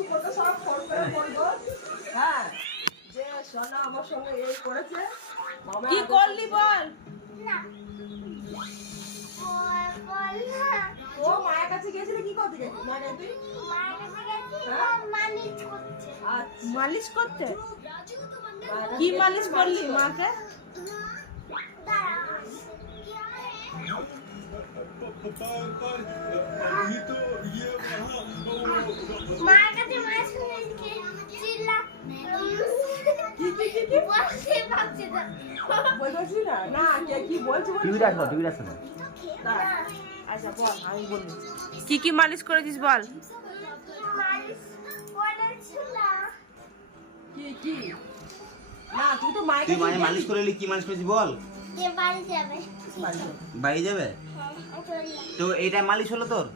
সুপোকে সব ফোন করে বলবো, হ্যাঁ, যে সোনা আমার সঙ্গে এই করেছে। মামা কি করলি বল? ও মায়ের কাছে গেছিলে কি করতে গেছিস? মানে তুই আচ্ছা, মালিশ করতে? মায়ের কি কাছে মালিশ গেছিলি করলি করতে? মাকে? বলছি না, না কে কি বলছে বলছি টিভিটা আসো, টিভিটা আসো না। দাঁড়া। আচ্ছা বল, আমি বলি। কি কি মালিশ করেছিস বল? কি কি? না তুই তো মায়ের তুই কাছে মানে গেলি। মালিশ করে এলি, কি মালিশ করেছিস বল? বাড়ি যাবে। বাড়ি যাবে? তো এইটা মালিশ হলো তোর?